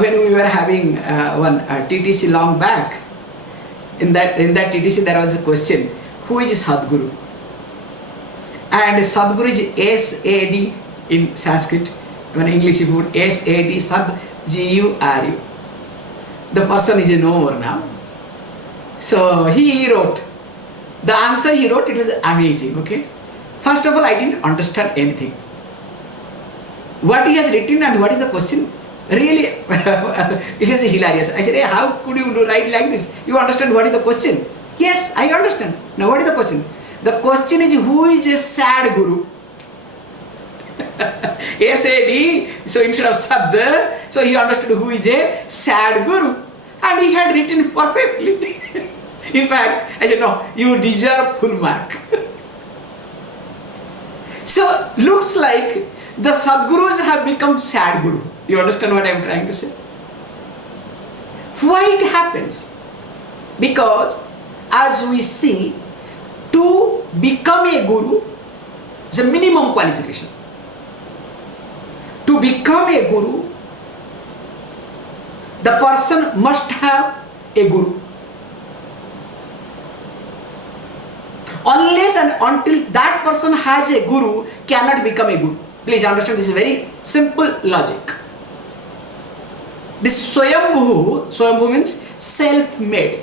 when we were having one TTC long back, in that TTC there was a question, who is Sadguru? And Sadguru is SAD in Sanskrit. When English you put SAD, Sad, G-U-R-U. The person is no more now. So he wrote, the answer he wrote, it was amazing, okay. First of all, I didn't understand anything. What he has written and what is the question, really, it was hilarious. I said, hey, how could you write like this? You understand what is the question? Yes, I understand. Now what is the question? The question is, who is a sad guru? SAD, so instead of Sad, so he understood who is a sad guru. And he had written perfectly. In fact, I said, no, you deserve full mark. So, looks like the Sadgurus have become sad guru. You understand what I am trying to say? Why it happens? Because, as we see, to become a guru is a minimum qualification. To become a guru, the person must have a guru. Unless and until that person has a guru, cannot become a guru. Please understand, this is very simple logic. This Swayambhu means self-made,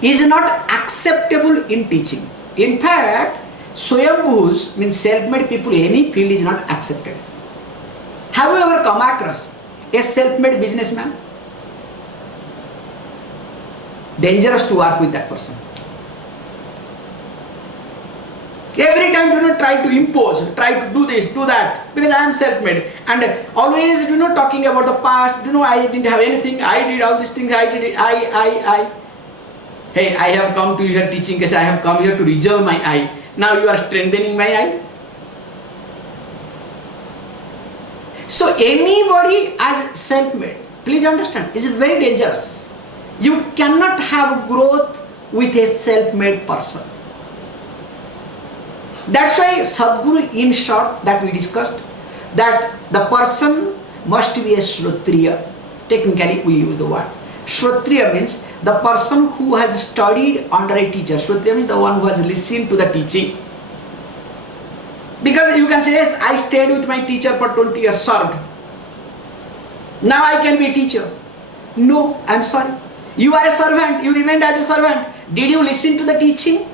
is not acceptable in teaching. In fact, Swayambhus means self-made people, any field is not accepted. Have you ever come across a self-made businessman? Dangerous to work with that person. Every time do not try to impose, try to do this, do that, because I am self-made, and always talking about the past, I didn't have anything, I did all these things, I did it, I. Hey, I have come to your teaching because I have come here to resolve my I. Now you are strengthening my I. So anybody as self-made, please understand, is very dangerous. You cannot have growth with a self-made person. That's why Sadguru, in short, that we discussed, that the person must be a Shrotriya. Technically we use the word. Shrotriya means the person who has studied under a teacher. Shrotriya means the one who has listened to the teaching. Because you can say, yes, I stayed with my teacher for 20 years, served. Now I can be a teacher. No, I am sorry. You are a servant, you remained as a servant. Did you listen to the teaching?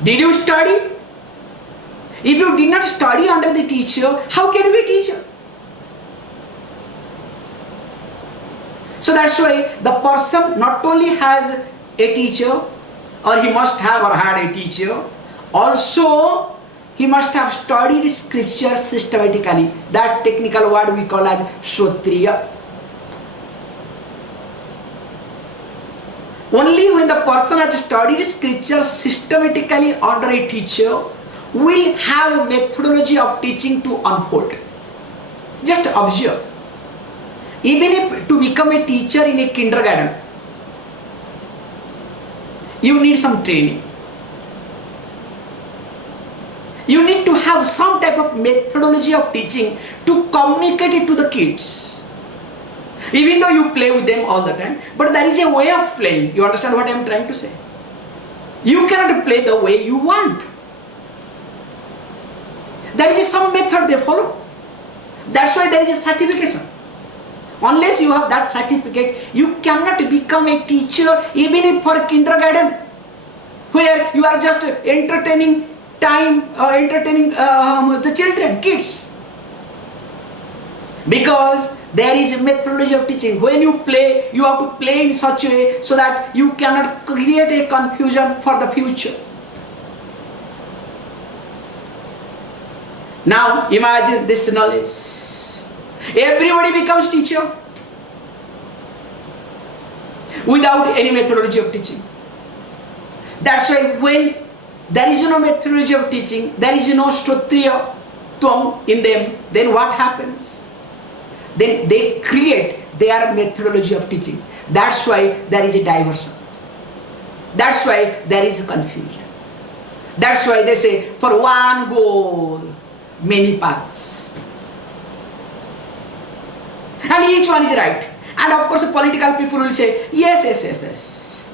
Did you study? If you did not study under the teacher, how can you be a teacher? So that's why the person not only has a teacher, or he must have or had a teacher, also he must have studied scripture systematically. That technical word we call as Shrotriya. Only when the person has studied scripture systematically under a teacher will have a methodology of teaching to unfold. Just observe. Even if to become a teacher in a kindergarten, you need some training. You need to have some type of methodology of teaching to communicate it to the kids. Even though you play with them all the time, but there is a way of playing. You understand what I am trying to say? You cannot play the way you want. There is some method they follow. That's why there is a certification. Unless you have that certificate, you cannot become a teacher even if for kindergarten, where you are just entertaining the children, kids. Because there is a methodology of teaching. When you play, you have to play in such a way so that you cannot create a confusion for the future. Now imagine this knowledge. Everybody becomes teacher without any methodology of teaching. That's why when there is no methodology of teaching, there is no Shrotriya Tvam in them, then what happens? Then they create their methodology of teaching. That's why there is a diversion. That's why there is a confusion. That's why they say, for one goal, many paths. And each one is right. And of course, political people will say, yes, yes, yes, yes.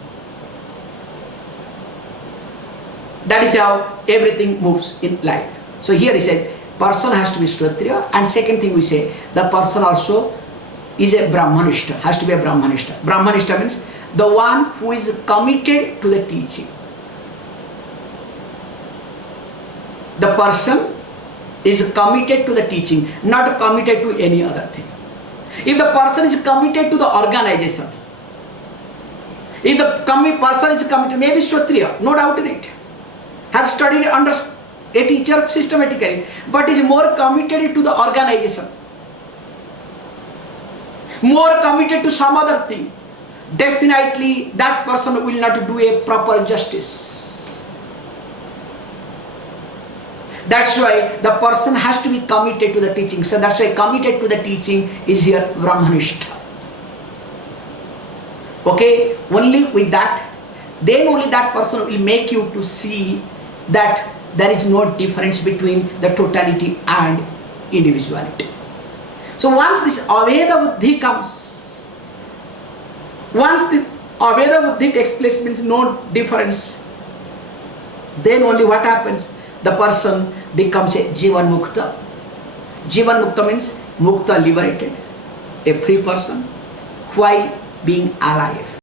That is how everything moves in life. So here he said, person has to be Kshatriya, and second thing we say, the person also is a Brahmanishta, has to be a Brahmanishta. Brahmanishta means the one who is committed to the teaching. The person is committed to the teaching, not committed to any other thing. If the person is committed to the organization, if the person is committed, maybe Kshatriya, no doubt in it, has studied under a teacher systematically, but is more committed to the organization, more committed to some other thing, definitely that person will not do a proper justice. That's why the person has to be committed to the teaching. So that's why committed to the teaching is here Brahmanishta. Okay, only with that, then only that person will make you to see that there is no difference between the totality and individuality. So once this Aveda Buddhi comes, once the Aveda Buddhi takes place, means no difference, then only what happens? The person becomes a Jivan Mukta. Jivan Mukta means Mukta liberated, a free person while being alive.